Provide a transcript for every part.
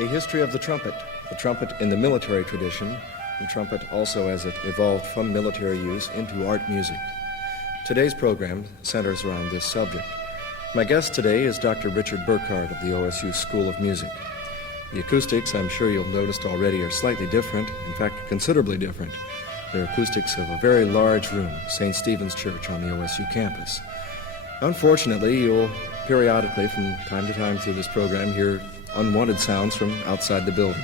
A history of the trumpet in the military tradition, the trumpet also as it evolved from military use into art music. Today's program centers around this subject. My guest today is Dr. Richard Burkhardt of the OSU School of Music. The acoustics, I'm sure you'll noticed already, are slightly different, in fact, considerably different. They're acoustics of a very large room, St. Stephen's Church on the OSU campus. Unfortunately, you'll periodically, from time to time through this program, hear unwanted sounds from outside the building.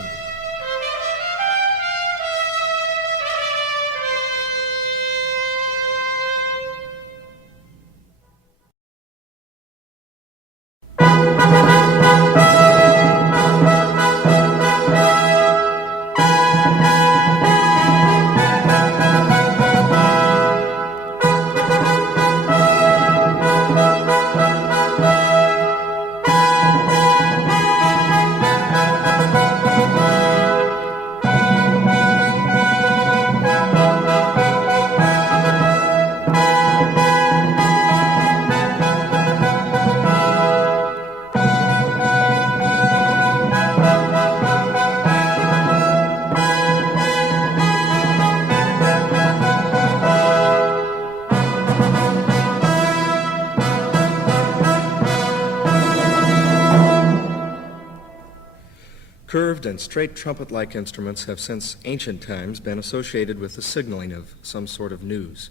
Curved and straight trumpet-like instruments have since ancient times been associated with the signaling of some sort of news,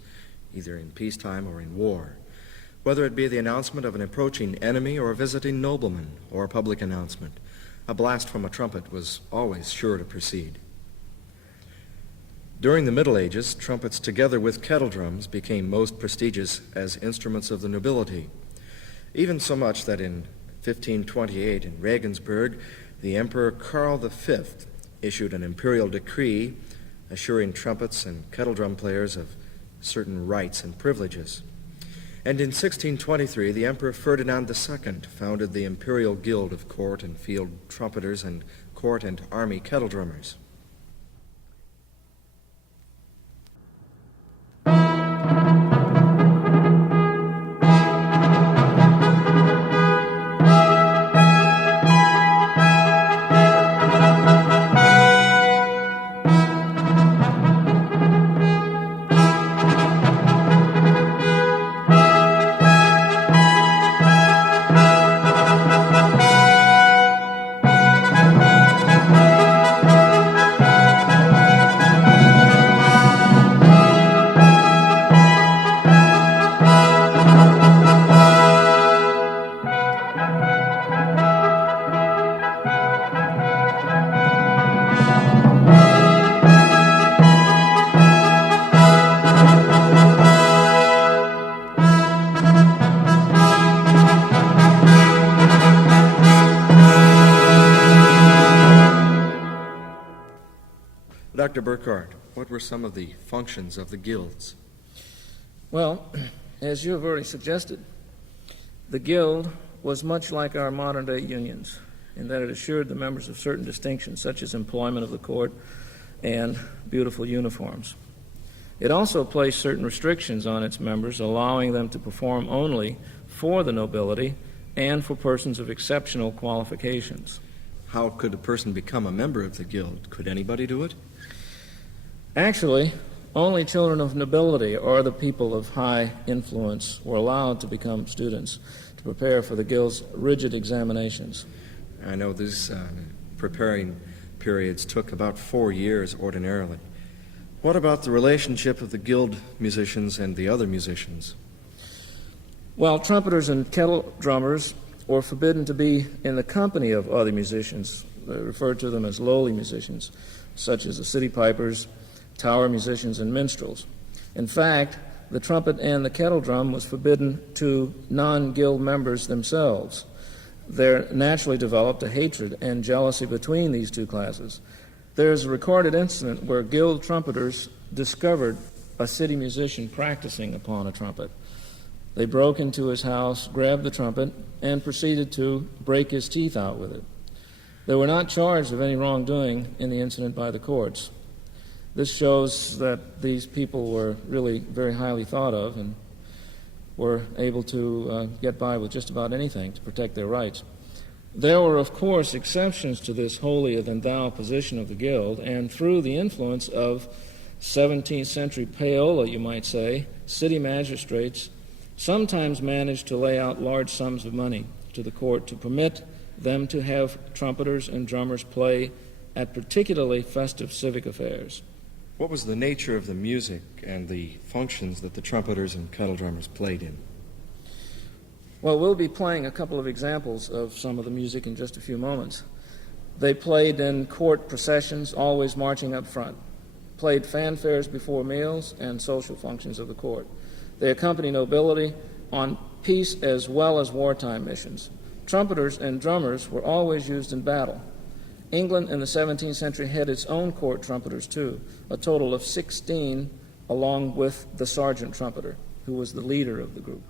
either in peacetime or in war, whether it be the announcement of an approaching enemy or a visiting nobleman or a public announcement. A blast from a trumpet was always sure to precede. During the Middle Ages, trumpets together with kettle drums became most prestigious as instruments of the nobility, even so much that in 1528 in Regensburg, the Emperor Karl V issued an imperial decree assuring trumpets and kettle drum players of certain rights and privileges. And in 1623, the Emperor Ferdinand II founded the Imperial Guild of Court and Field Trumpeters and Court and Army Kettle Drummers. Dr. Burkhardt, what were some of the functions of the guilds? Well, as you have already suggested, the guild was much like our modern-day unions in that it assured the members of certain distinctions, such as employment of the court and beautiful uniforms. It also placed certain restrictions on its members, allowing them to perform only for the nobility and for persons of exceptional qualifications. How could a person become a member of the guild? Could anybody do it? Actually, only children of nobility or the people of high influence were allowed to become students to prepare for the guild's rigid examinations. I know these preparing periods took about 4 years ordinarily. What about the relationship of the guild musicians and the other musicians? Well, trumpeters and kettle drummers were forbidden to be in the company of other musicians. They referred to them as lowly musicians, such as the city pipers, tower musicians, and minstrels. In fact, the trumpet and the kettle drum was forbidden to non-guild members themselves. There naturally developed a hatred and jealousy between these two classes. There's a recorded incident where guild trumpeters discovered a city musician practicing upon a trumpet. They broke into his house, grabbed the trumpet, and proceeded to break his teeth out with it. They were not charged of any wrongdoing in the incident by the courts. This shows that these people were really very highly thought of and were able to get by with just about anything to protect their rights. There were, of course, exceptions to this holier-than-thou position of the Guild, and through the influence of 17th century payola, you might say, city magistrates sometimes managed to lay out large sums of money to the court to permit them to have trumpeters and drummers play at particularly festive civic affairs. What was the nature of the music and the functions that the trumpeters and kettle drummers played in? Well, we'll be playing a couple of examples of some of the music in just a few moments. They played in court processions, always marching up front, played fanfares before meals and social functions of the court. They accompanied nobility on peace as well as wartime missions. Trumpeters and drummers were always used in battle. England in the 17th century had its own court trumpeters too, a total of 16, along with the sergeant trumpeter, who was the leader of the group.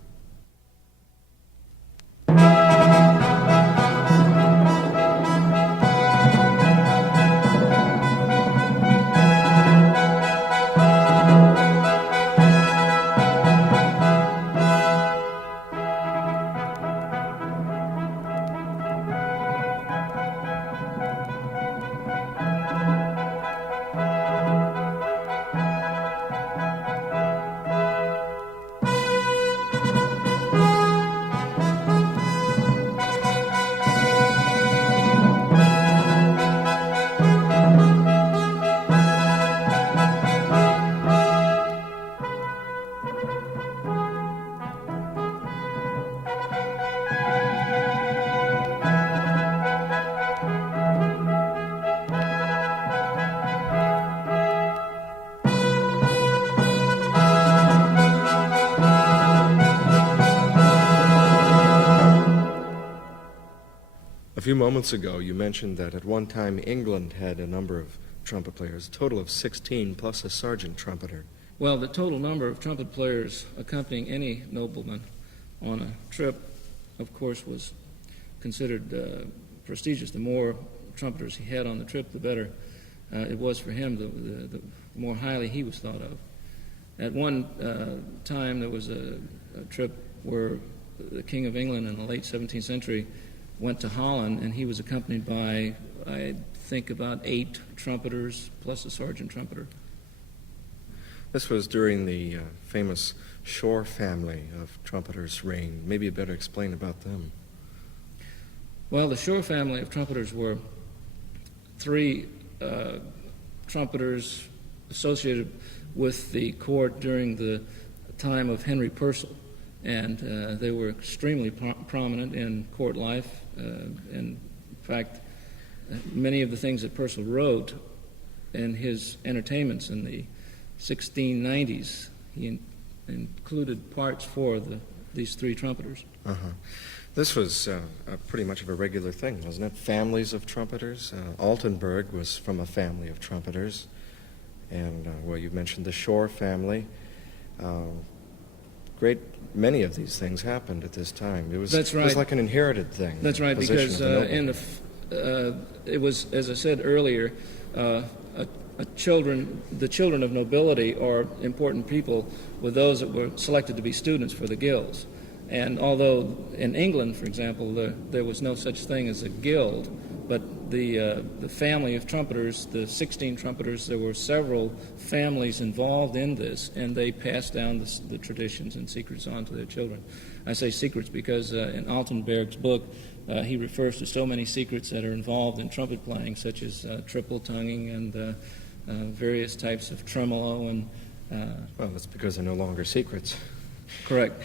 A few moments ago, you mentioned that at one time England had a number of trumpet players, a total of 16 plus a sergeant trumpeter. Well, the total number of trumpet players accompanying any nobleman on a trip, of course, was considered prestigious. The more trumpeters he had on the trip, the better it was for him, the more highly he was thought of. At one time, there was a trip where the King of England in the late 17th century went to Holland, and he was accompanied by, I think, about 8 trumpeters plus a sergeant trumpeter. This was during the famous Shore family of trumpeters' reign. Maybe you better explain about them. Well, the Shore family of trumpeters were 3 trumpeters associated with the court during the time of Henry Purcell, and they were extremely prominent in court life. In fact, many of the things that Purcell wrote in his entertainments in the 1690s, he included parts for these 3 trumpeters. Uh-huh. This was pretty much of a regular thing, wasn't it? Families of trumpeters. Altenburg was from a family of trumpeters. And, well, you mentioned the Shore family. Great many of these things happened at this time. That's right. It was like an inherited thing. That's right, because it was, as I said earlier, the children of nobility are important people with those that were selected to be students for the guilds. And although in England, for example, there was no such thing as a guild, but the family of trumpeters, the 16 trumpeters, there were several families involved in this, and they passed down the traditions and secrets on to their children. I say secrets because in Altenberg's book, he refers to so many secrets that are involved in trumpet playing, such as triple tonguing and various types of tremolo. And well, that's because they're no longer secrets. Correct.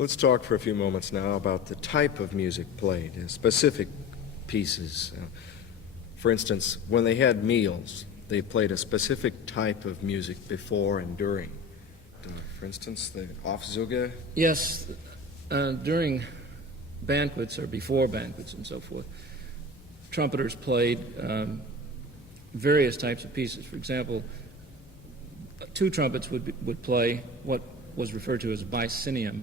Let's talk for a few moments now about the type of music played, specific pieces. For instance, when they had meals, they played a specific type of music before and during. For instance, the Aufzüge. Yes, during banquets or before banquets and so forth, trumpeters played various types of pieces. For example, two trumpets would play what was referred to as bicinium.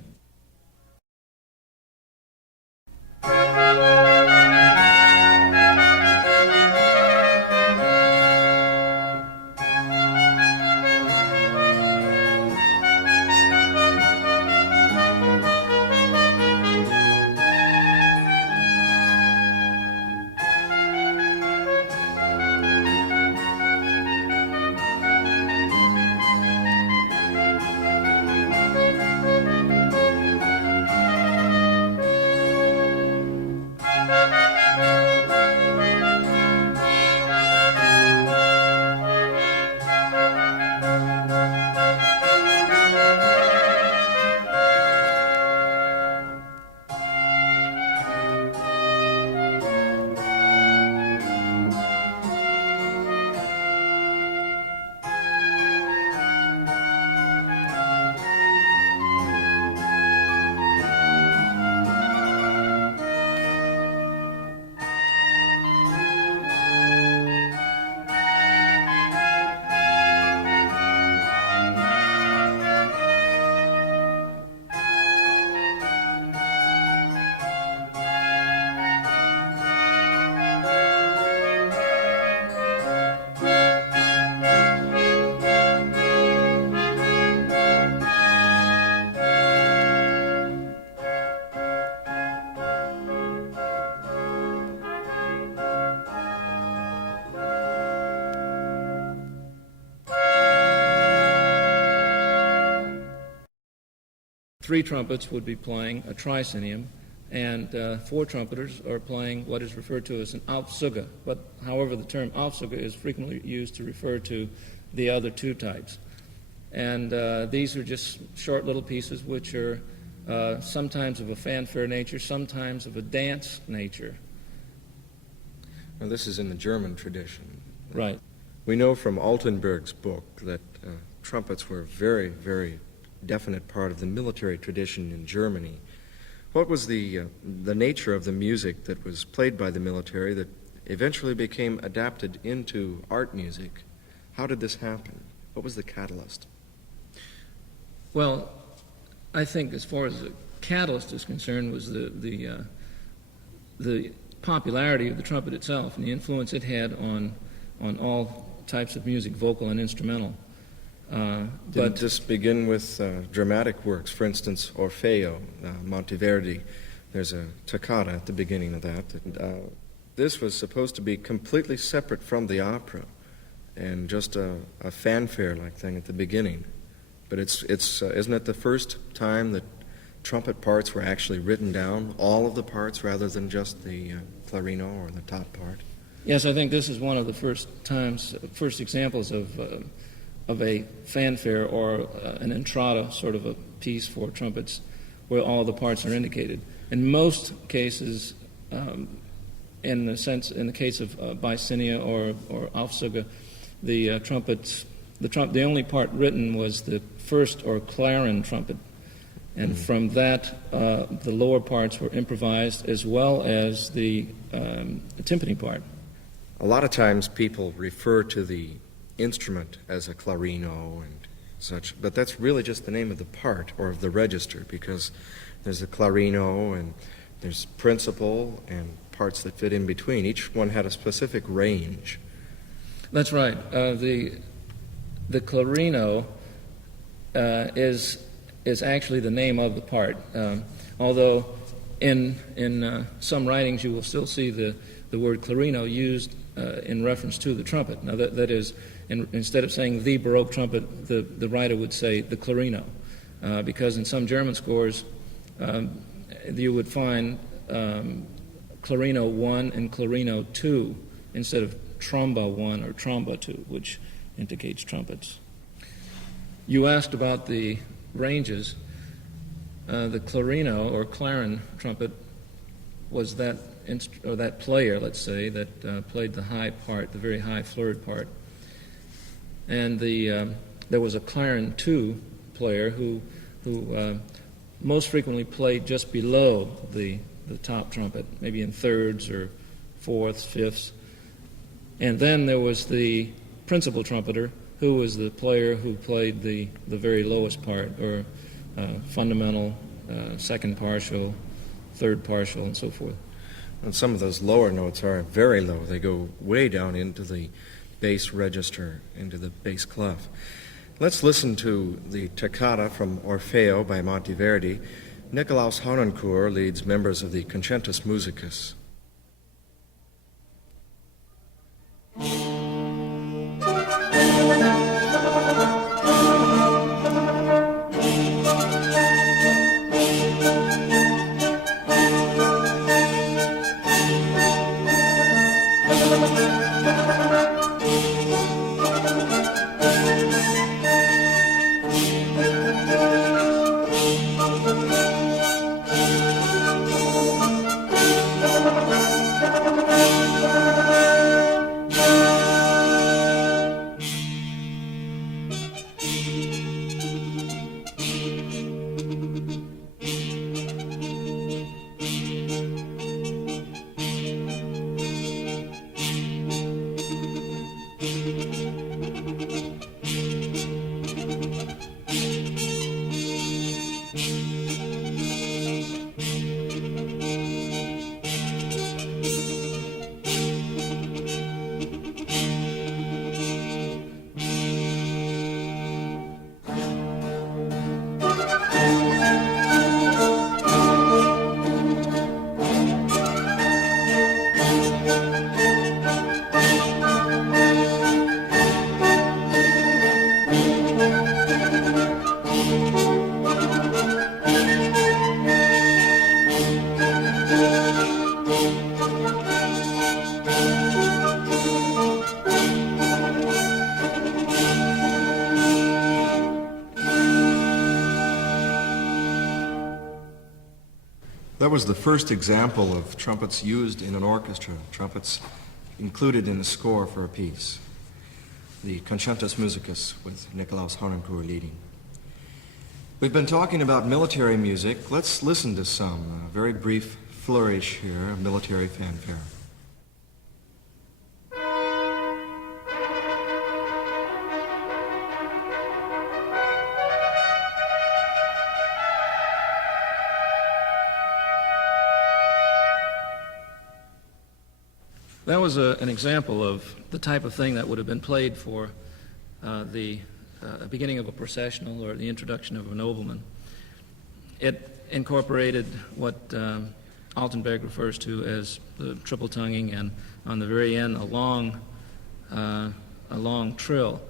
Three trumpets would be playing a tricinium, and four trumpeters are playing what is referred to as an Aufzüge. But however, the term Aufzüge is frequently used to refer to the other two types. And these are just short little pieces which are sometimes of a fanfare nature, sometimes of a dance nature. Now, this is in the German tradition. Right. We know from Altenburg's book that trumpets were a very, very definite part of the military tradition in Germany. What was the nature of the music that was played by the military that eventually became adapted into art music? How did this happen? What was the catalyst? Well, I think as far as the catalyst is concerned was the popularity of the trumpet itself and the influence it had on all types of music, vocal and instrumental. Didn't this begin with dramatic works? For instance, Orfeo, Monteverdi. There's a toccata at the beginning of that. This was supposed to be completely separate from the opera and just a fanfare-like thing at the beginning. But isn't it the first time that trumpet parts were actually written down, all of the parts, rather than just the clarino or the top part? Yes, I think this is one of the first examples of a fanfare or an entrada, sort of a piece for trumpets, where all the parts are indicated. In most cases, in the case of bicinia or Aufzüge, the only part written was the first or clarin trumpet, and from that the lower parts were improvised as well as the timpani part. A lot of times people refer to the instrument as a clarino and such, but that's really just the name of the part or of the register, because there's a clarino and there's principal and parts that fit in between. Each one had a specific range. That's right. The clarino is actually the name of the part, although in some writings you will still see the word clarino used in reference to the trumpet. Now that is, instead of saying the Baroque trumpet, the writer would say the clarino, because in some German scores you would find clarino 1 and clarino 2 instead of tromba 1 or tromba 2, which indicates trumpets. You asked about the ranges. The clarino or clarin trumpet was that that player, let's say, that played the high part, the very high floored part. And there was a clarin 2 player who most frequently played just below the top trumpet, maybe in thirds or fourths, fifths. And then there was the principal trumpeter, who was the player who played the very lowest part, or fundamental, second partial, third partial, and so forth. And some of those lower notes are very low. They go way down into the bass register, into the bass clef. Let's listen to the Toccata from Orfeo by Monteverdi. Nikolaus Harnoncourt leads members of the Concentus Musicus. That was the first example of trumpets used in an orchestra, trumpets included in the score for a piece. The Concentus Musicus with Nikolaus Harnoncourt leading. We've been talking about military music. Let's listen to some. A very brief flourish here of military fanfare. That was an example of the type of thing that would have been played for the beginning of a processional or the introduction of a nobleman. It incorporated what Altenberg refers to as the triple tonguing, and on the very end a long trill.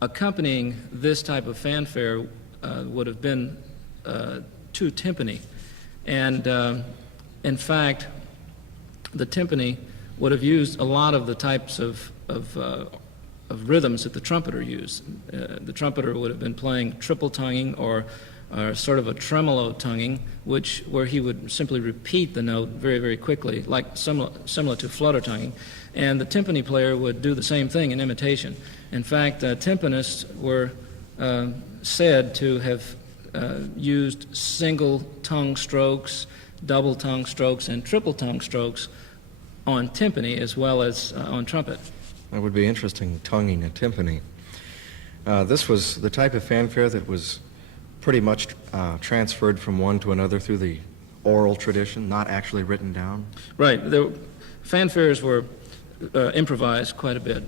Accompanying this type of fanfare would have been two timpani, and in fact the timpani would have used a lot of the types of rhythms that the trumpeter used. The trumpeter would have been playing triple tonguing or sort of a tremolo tonguing, where he would simply repeat the note very, very quickly, like similar to flutter tonguing. And the timpani player would do the same thing in imitation. In fact, timpanists were said to have used single tongue strokes, double tongue strokes, and triple tongue strokes on timpani as well as on trumpet. That would be interesting, tonguing a timpani. This was the type of fanfare that was pretty much transferred from one to another through the oral tradition, not actually written down. Right. Fanfares were improvised quite a bit.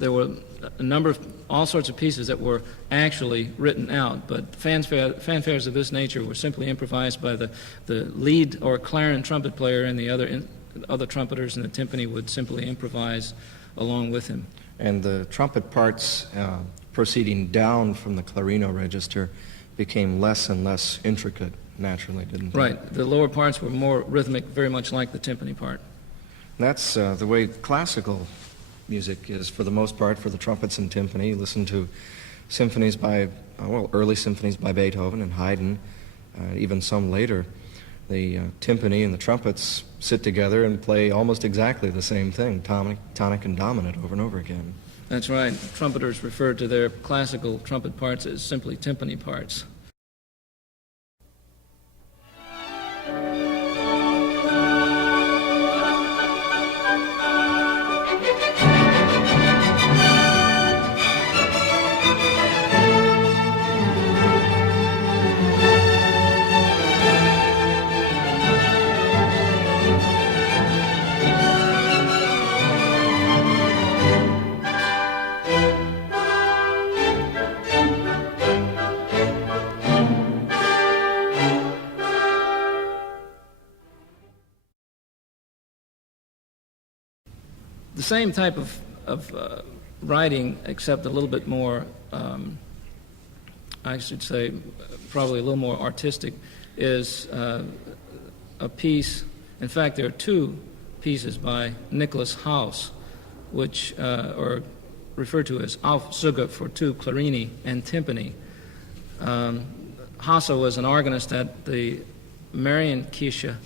There were a number of all sorts of pieces that were actually written out, but fanfares of this nature were simply improvised by the lead or clarinet trumpet player, and the other trumpeters and the timpani would simply improvise along with him. And the trumpet parts proceeding down from the clarino register became less and less intricate, naturally, didn't they? Right. The lower parts were more rhythmic, very much like the timpani part. That's the way classical music is, for the most part, for the trumpets and timpani. You listen to symphonies by, early symphonies by Beethoven and Haydn. even some later, the timpani and the trumpets sit together and play almost exactly the same thing, tonic and dominant, over and over again. That's right. Trumpeters refer to their classical trumpet parts as simply timpani parts. The same type of writing, except a little bit more, I should say, probably a little more artistic, is a piece. In fact, there are two pieces by Nicholas Haus, which are referred to as Aufzüge for two clarini and timpani. Hasse was an organist at the Marienkirche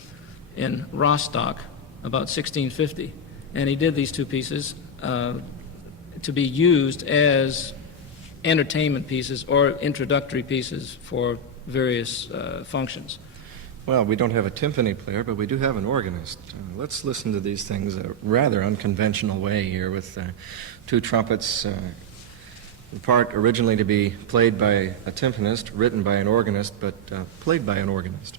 in Rostock about 1650. And he did these two pieces to be used as entertainment pieces or introductory pieces for various functions. Well, we don't have a timpani player, but we do have an organist. Let's listen to these things a rather unconventional way here with two trumpets, the part originally to be played by a timpanist, written by an organist, but played by an organist.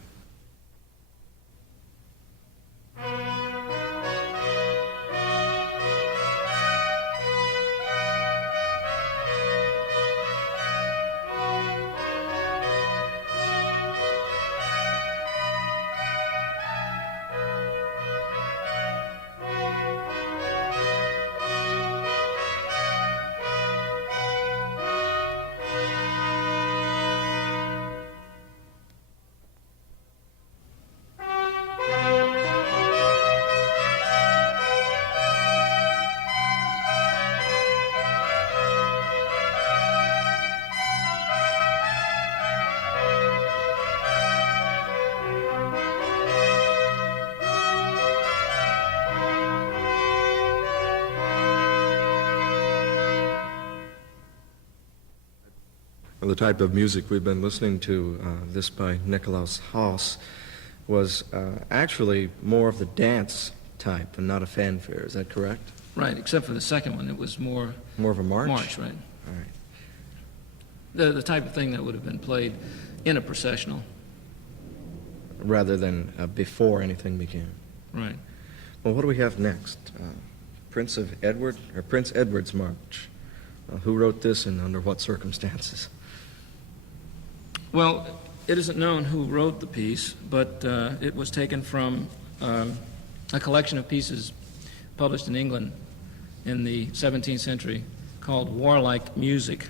The type of music we've been listening to, this by Nicholas Haus, was actually more of the dance type and not a fanfare. Is that correct? Right, except for the second one. It was more of a march? March, right. All right. The type of thing that would have been played in a processional. Rather than before anything began. Right. Well, what do we have next? Prince Edward's March. Who wrote this and under what circumstances? Well, it isn't known who wrote the piece, but it was taken from a collection of pieces published in England in the 17th century called Warlike Music.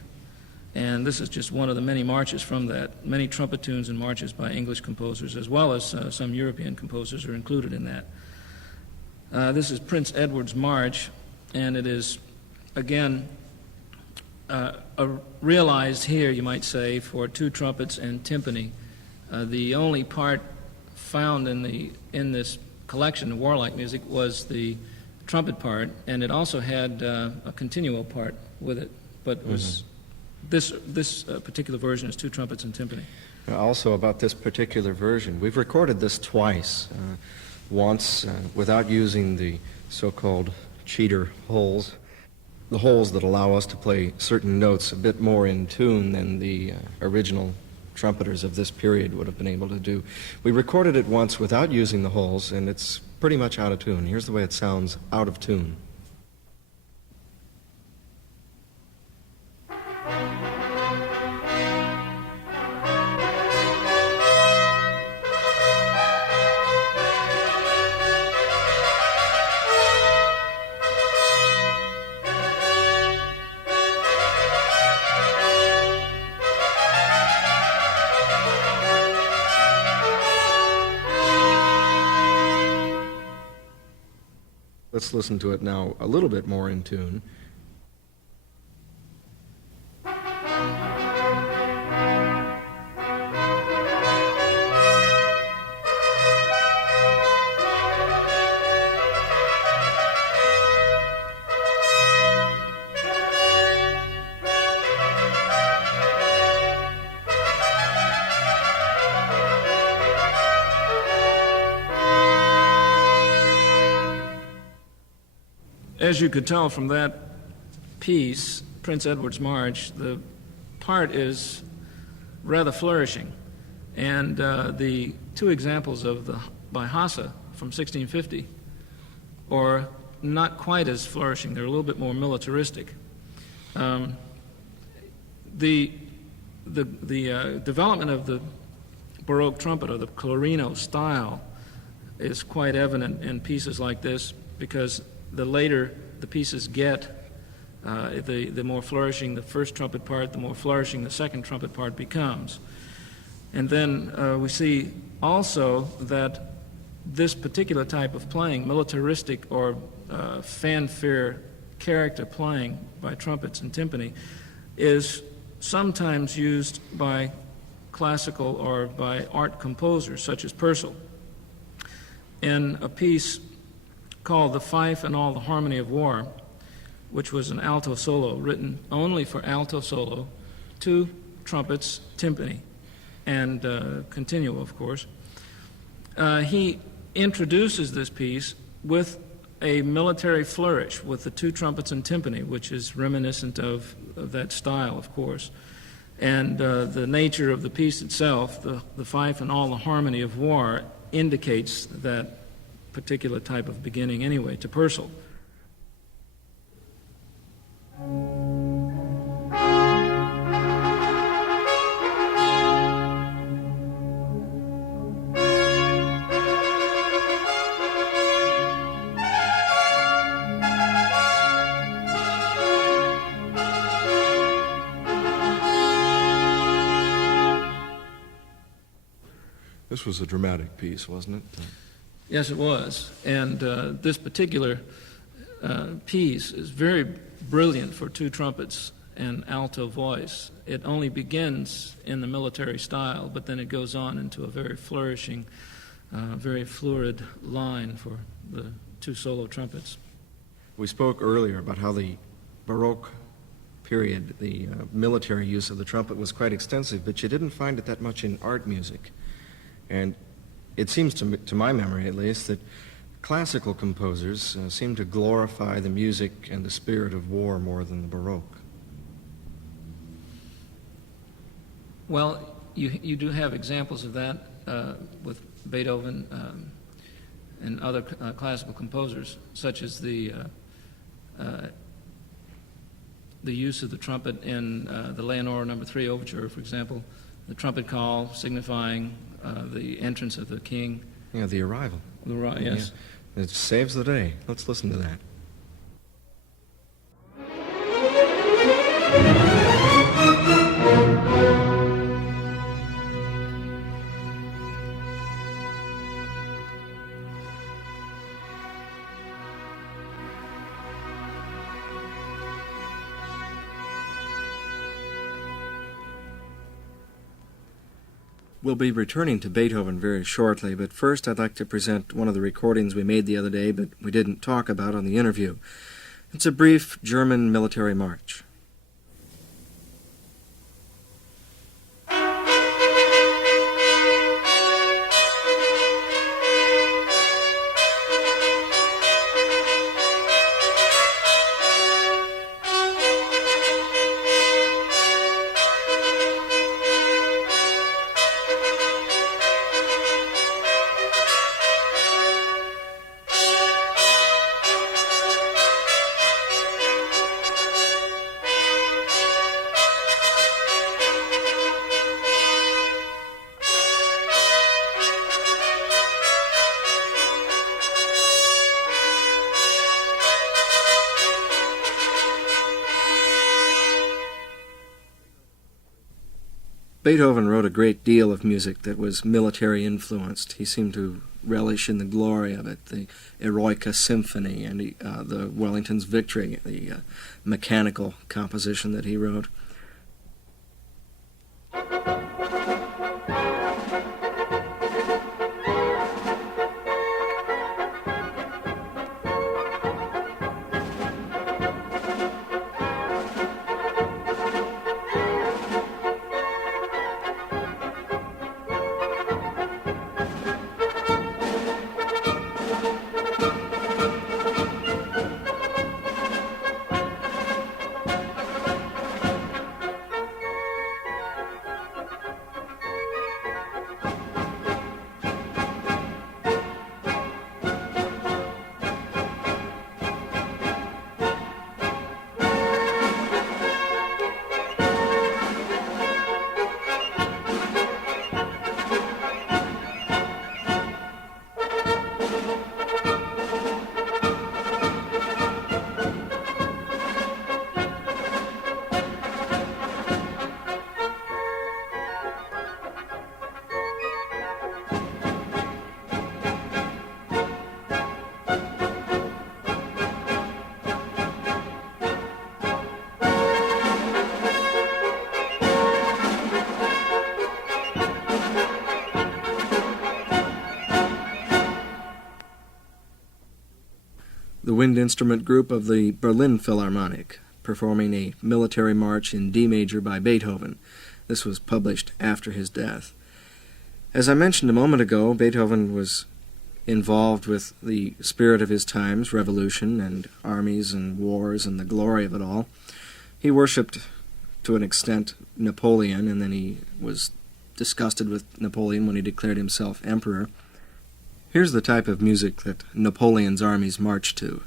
And this is just one of the many marches from that. Many trumpet tunes and marches by English composers, as well as some European composers, are included in that. This is Prince Edward's March, and it is, again, realized here, you might say, for two trumpets and timpani. The only part found in this collection of warlike music was the trumpet part, and it also had a continuo part with it, but was this particular version is two trumpets and timpani. Also about this particular version, we've recorded this twice. Once without using the so-called cheater holes, the holes that allow us to play certain notes a bit more in tune than the original trumpeters of this period would have been able to do. We recorded it once without using the holes, and it's pretty much out of tune. Here's the way it sounds out of tune. Let's listen to it now a little bit more in tune. as you could tell from that piece, Prince Edward's March, the part is rather flourishing. And the two examples of the by Hasse from 1650 are not quite as flourishing. They're a little bit more militaristic. The development of the Baroque trumpet, or the Cornetto style, is quite evident in pieces like this, because the later the pieces get, the more flourishing the first trumpet part, the more flourishing the second trumpet part becomes. And then we see also that this particular type of playing, militaristic or fanfare character playing by trumpets and timpani, is sometimes used by classical or by art composers such as Purcell. In a piece called The Fife and All the Harmony of War, which was an alto solo written only for alto solo, 2 trumpets, timpani, and continuo, of course, he introduces this piece with a military flourish with the 2 trumpets and timpani, which is reminiscent of that style, of course. And the nature of the piece itself, the fife and all the harmony of war, indicates that particular type of beginning anyway, to Purcell. This was a dramatic piece, wasn't it? Yes, it was. And this particular piece is very brilliant for 2 trumpets and alto voice. It only begins in the military style, but then it goes on into a very flourishing, very fluid line for the 2 solo trumpets. We spoke earlier about how the Baroque period, the military use of the trumpet was quite extensive, but you didn't find it that much in art music. And it seems to my memory, at least, that classical composers seem to glorify the music and the spirit of war more than the Baroque. Well, you do have examples of that with Beethoven and other classical composers, such as the use of the trumpet in the Leonora No. 3 Overture, for example, the trumpet call signifying the entrance of the king. Yeah, the arrival. Yes. Yeah. It saves the day. Let's listen to that. We'll be returning to Beethoven very shortly, but first I'd like to present one of the recordings we made the other day, but we didn't talk about on the interview. It's a brief German military march. Beethoven wrote a great deal of music that was military influenced. He seemed to relish in the glory of it, the Eroica Symphony and the Wellington's Victory, the mechanical composition that he wrote. wind instrument group of the Berlin Philharmonic, performing a military march in D major by Beethoven. This was published after his death. As I mentioned a moment ago, Beethoven was involved with the spirit of his times, revolution and armies and wars and the glory of it all. He worshipped, to an extent, Napoleon, and then he was disgusted with Napoleon when he declared himself emperor. Here's the type of music that Napoleon's armies marched to.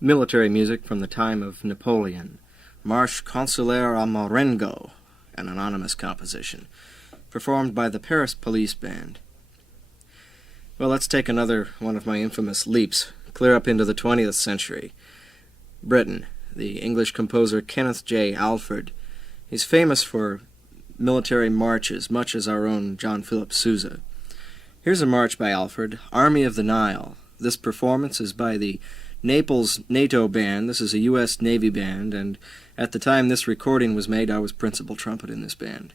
military music from the time of Napoleon, Marche Consulaire à Marengo, an anonymous composition, performed by the Paris Police Band. Well, let's take another one of my infamous leaps, clear up into the 20th century. Britain, the English composer Kenneth J. Alford. He's famous for military marches, much as our own John Philip Sousa. Here's a march by Alford, Army of the Nile. This performance is by the Naples NATO Band. This is a U.S. Navy band, and at the time this recording was made, I was principal trumpet in this band.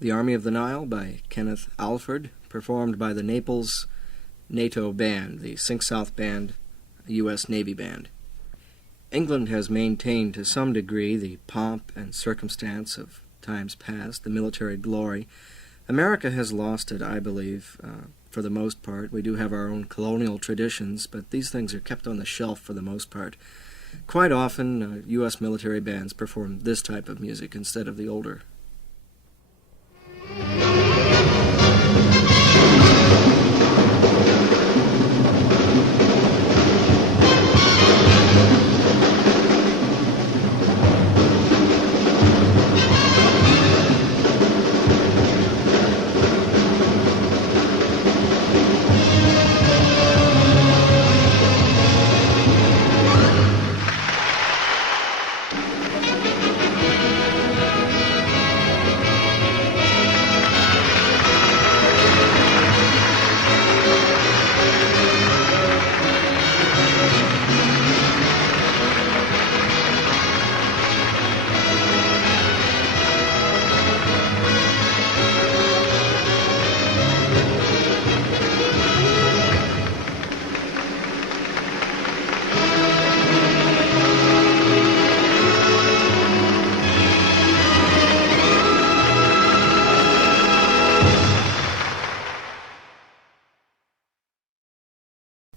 The Army of the Nile by Kenneth Alford, performed by the Naples NATO Band, the Sink South Band, a U.S. Navy band. England has maintained to some degree the pomp and circumstance of times past, the military glory. America has lost it, I believe, for the most part. We do have our own colonial traditions, but these things are kept on the shelf for the most part. Quite often, U.S. military bands perform this type of music instead of the older.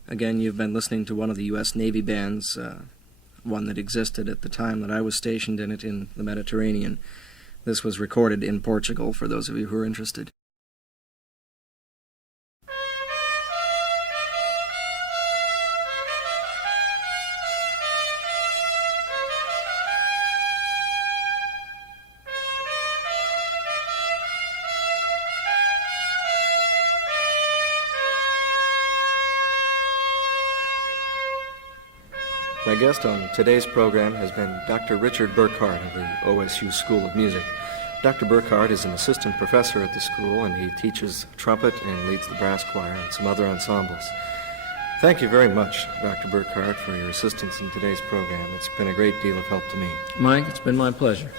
Again, you've been listening to one of the U.S. Navy bands, one that existed at the time that I was stationed in it in the Mediterranean. This was recorded in Portugal, for those of you who are interested. My guest on today's program has been Dr. Richard Burkhardt of the OSU School of Music. Dr. Burkhardt is an assistant professor at the school, and he teaches trumpet and leads the brass choir and some other ensembles. Thank you very much, Dr. Burkhardt, for your assistance in today's program. It's been a great deal of help to me. Mike, it's been my pleasure.